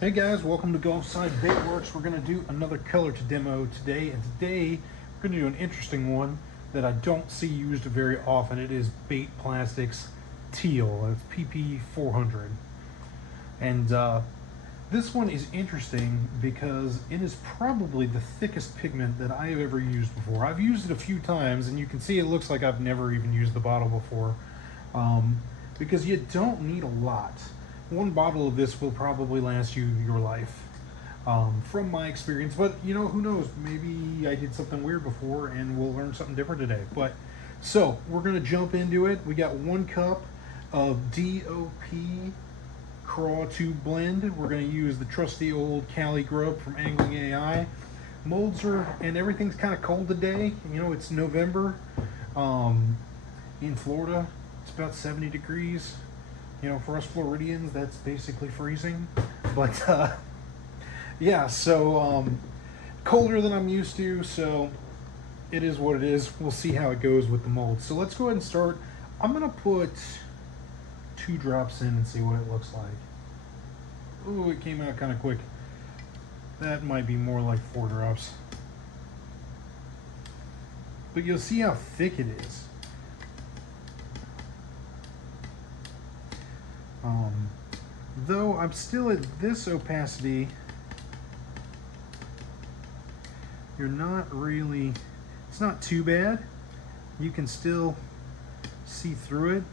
Hey guys, welcome to Golfside Baitworks. We're going to do another color to demo today, and today we're going to do an interesting one that I don't see used very often. It is Baitplastics Teal. It's PP 400, and this one is interesting because it is probably the thickest pigment that I have ever used before. I've used it a few times, and you can see it looks like I've never even used the bottle before, because you don't need a lot. One bottle of this will probably last you your life, from my experience. But you know, who knows? Maybe I did something weird before, and we'll learn something different today. But so we're gonna jump into it. We got 1 cup of DOP Craw Tube Blend. We're gonna use the trusty old Cali Grub from Angling AI. Molds are, and everything's kind of cold today. You know, it's November. In Florida, it's about 70 degrees. You know, for us Floridians, that's basically freezing. But yeah, so colder than I'm used to, so it is what it is. We'll see how it goes with the mold. So let's go ahead and start. I'm gonna put 2 drops in and see what it looks like. Ooh, it came out kind of quick. That might be more like 4 drops. But you'll see how thick it is. Though I'm still at this opacity, you're not really, it's not too bad. You can still see through it.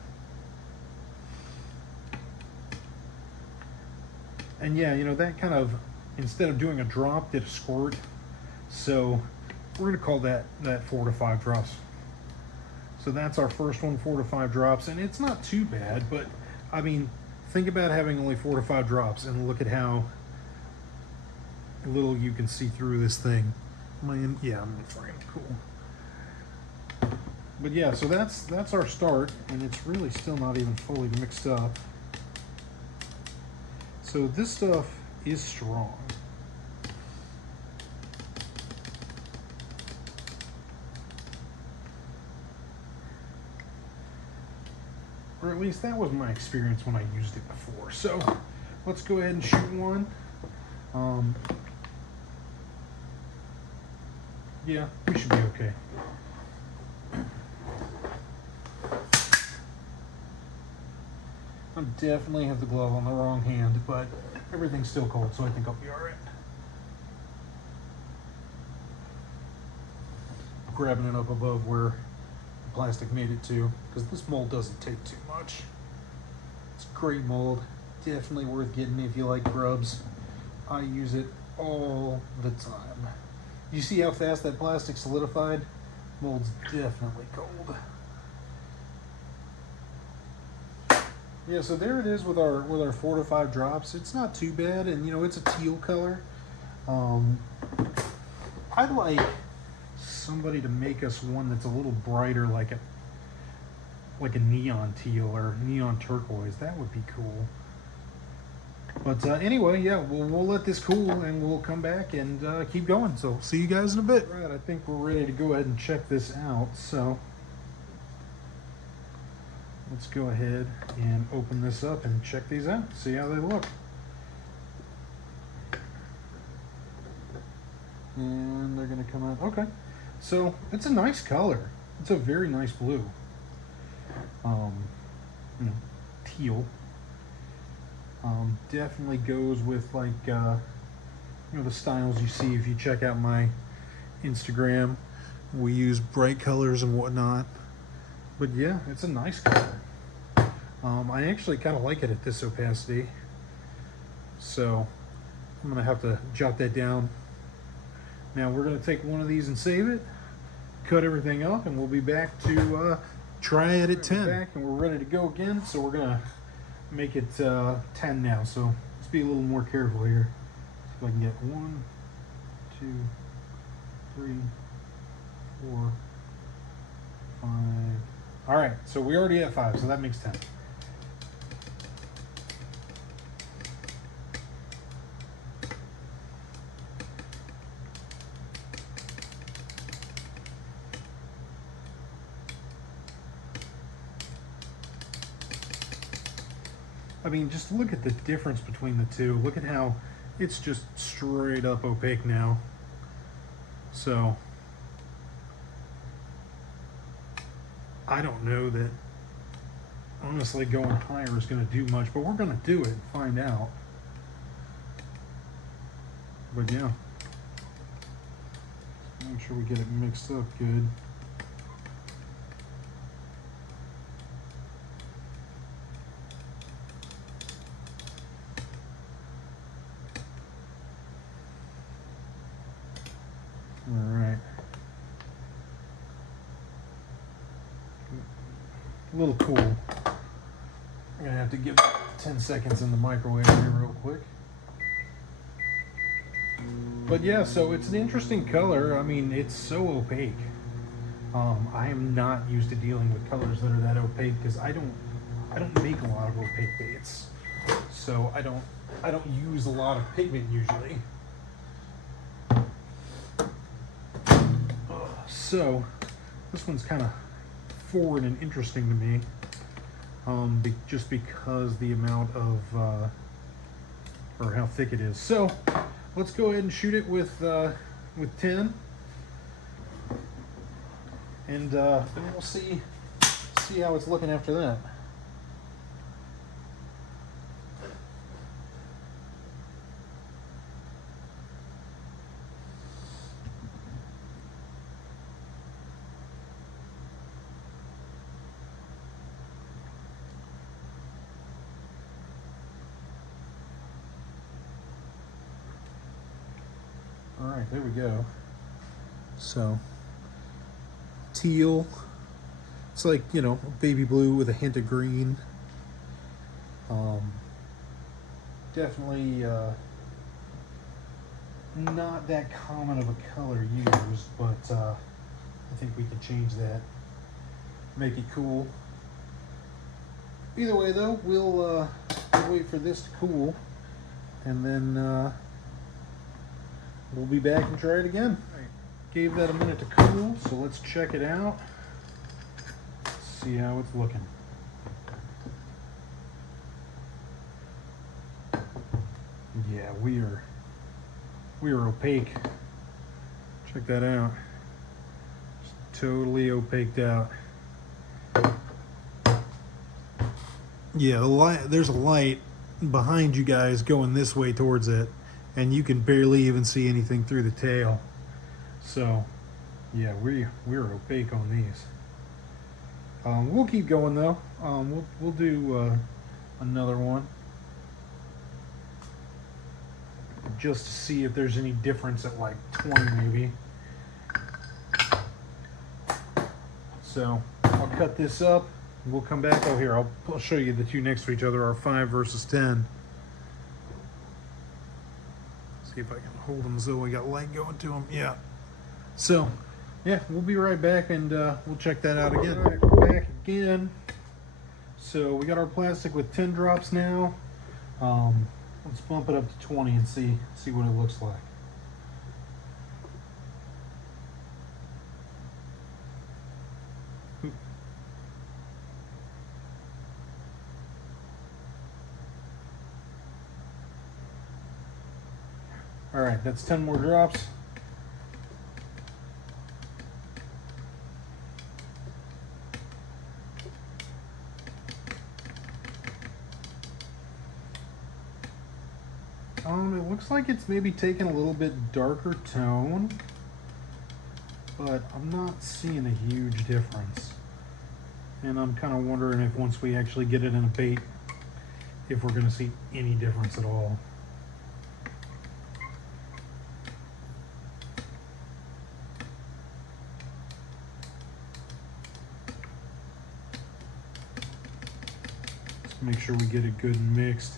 And yeah, you know, that kind of, instead of doing a drop, did a squirt. So we're gonna call that 4 to 5 drops. So that's our first one, 4 to 5 drops, and it's not too bad, but I mean, think about having only 4 to 5 drops and look at how little you can see through this thing. Yeah, I'm in frame, cool. But yeah, so that's our start, and it's really still not even fully mixed up. So this stuff is strong. Or at least that was my experience when I used it before. So let's go ahead and shoot one. Yeah, we should be okay. I definitely have the glove on the wrong hand, but everything's still cold, so I think I'll be all right. Grabbing it up above where plastic made it to, because this mold doesn't take too much. It's great mold, definitely worth getting if you like grubs. I use it all the time. You see how fast that plastic solidified? Mold's definitely cold. Yeah, so there it is with our 4 to 5 drops. It's not too bad, and you know, it's a teal color. I'd like somebody to make us one that's a little brighter, like a neon teal or neon turquoise. That would be cool. But anyway, yeah, we'll let this cool and we'll come back and keep going. So see you guys in a bit. All right, I think we're ready to go ahead and check this out. So let's go ahead and open this up and check these out. See how they look. And they're gonna come out. Okay. So it's a nice color. It's a very nice blue. You know, teal. Definitely goes with, like, you know, the styles you see if you check out my Instagram. We use bright colors and whatnot. But yeah, it's a nice color. I actually kind of like it at this opacity. So I'm gonna have to jot that down. Now we're going to take one of these and save it, cut everything up, and we'll be back to try it at 10. Back and we're ready to go again, so we're going to make it 10 now. So let's be a little more careful here. See if I can get 1, 2, 3, 4, 5. All right, so we already at 5, so that makes 10. I mean, just look at the difference between the two. Look at how it's just straight up opaque now. So I don't know that honestly going higher is going to do much, but we're going to do it and find out. But yeah, make sure we get it mixed up good. All right. A little cool. I'm gonna have to give it 10 seconds in the microwave here real quick. But yeah, so it's an interesting color. I mean, it's so opaque. I am not used to dealing with colors that are that opaque because I don't make a lot of opaque baits. So I don't use a lot of pigment usually. So this one's kind of forward and interesting to me, just because the amount of or how thick it is. So let's go ahead and shoot it with 10, and then we'll see how it's looking after that. All right, there we go. So, teal. It's like, you know, baby blue with a hint of green. Definitely not that common of a color used, but I think we can change that, make it cool. Either way, though, we'll wait for this to cool, and then we'll be back and try it again. Right. Gave that a minute to cool, so let's check it out. See how it's looking. Yeah, we are opaque. Check that out. Just totally opaqued out. Yeah, there's a light behind you guys going this way towards it, and you can barely even see anything through the tail. So yeah, we're opaque on these. We'll keep going though. We'll do another one just to see if there's any difference at like 20 maybe. So I'll cut this up. We'll come back. Oh, here, I'll show you the two next to each other, our 5 versus 10. See if I can hold them as though we got light going to them. Yeah. So, yeah, we'll be right back, and we'll check that out again. All right, we're back again. So we got our plastic with 10 drops now. Let's bump it up to 20 and see what it looks like. All right, that's 10 more drops. It looks like it's maybe taking a little bit darker tone, but I'm not seeing a huge difference. And I'm kind of wondering if once we actually get it in a bait, if we're going to see any difference at all. Just make sure we get it good and mixed.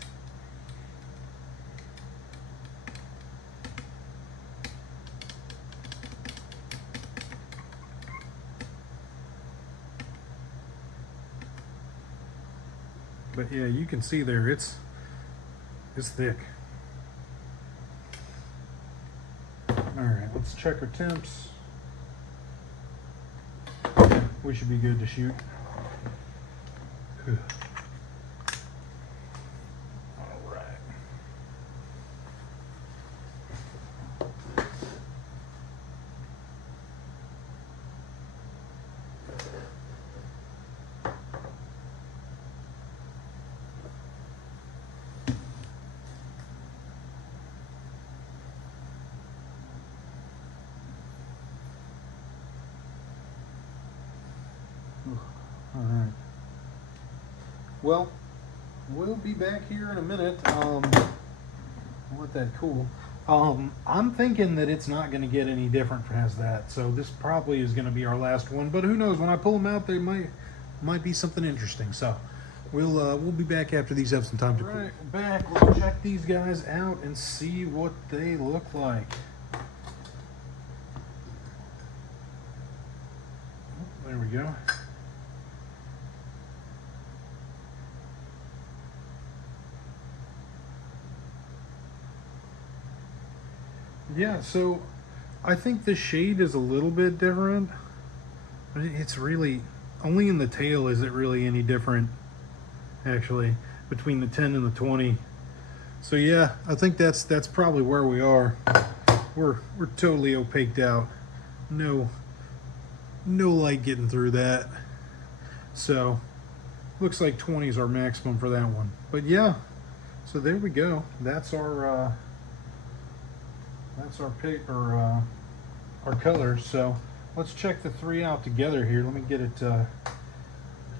But yeah, you can see there, it's thick. All right, let's check our temps. Yeah, we should be good to shoot. All right. Alright. Well, we'll be back here in a minute. Let that cool. I'm thinking that it's not going to get any different as that, so this probably is going to be our last one. But who knows? When I pull them out, they might be something interesting. So we'll be back after these have some time to cool. Right, back. Let's check these guys out and see what they look like. There we go. Yeah, so I think the shade is a little bit different. It's really only in the tail is it really any different, actually, between the 10 and the 20. So yeah, I think that's probably where we are. We're totally opaqued out. No light getting through that. So looks like 20 is our maximum for that one. But yeah, so there we go. That's our our colors. So let's check the three out together here. Let me get it get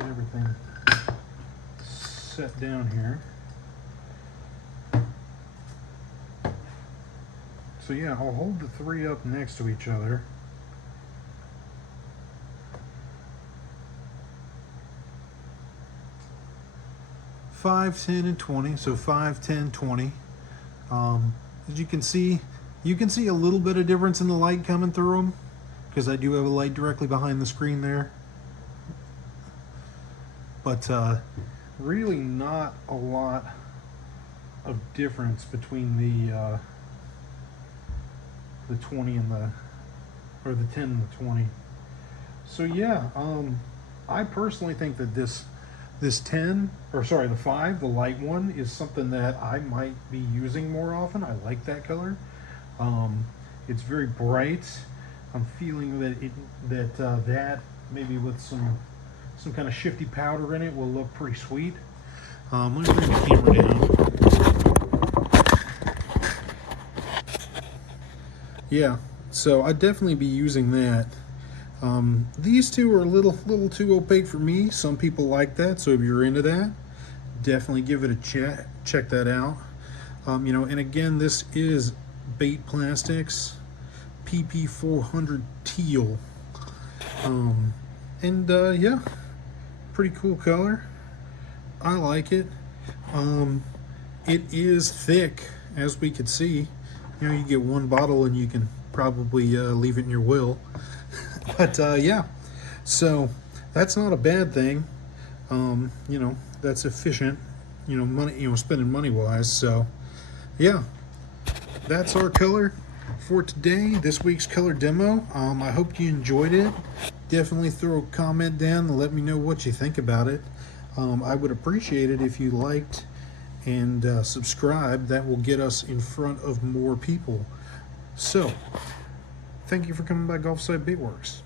everything set down here. So yeah, I'll hold the three up next to each other. Five, 10, and 20. So 5, 10, 20. As you can see a little bit of difference in the light coming through them because I do have a light directly behind the screen there. But really not a lot of difference between the 20 and the 10 and the 20. So yeah, I personally think that this 10, or sorry, the 5, the light one, is something that I might be using more often. I like that color. It's very bright. I'm feeling that that maybe with some kind of shifty powder in it will look pretty sweet. Let me bring the camera down. Yeah, so I'd definitely be using that. These two are a little too opaque for me. Some people like that, so if you're into that, definitely give it a check that out. You know, and again, this is Baitplastics PP400 Teal. Yeah, pretty cool color. I like it. It is thick, as we could see. You know, you get one bottle and you can probably leave it in your will. But yeah, so that's not a bad thing. You know, that's efficient. You know, money. You know, spending money wise. So yeah, that's our color for today. This week's color demo. I hope you enjoyed it. Definitely throw a comment down and let me know what you think about it. I would appreciate it if you liked and subscribe. That will get us in front of more people. So, thank you for coming by Gulfside Baitworks.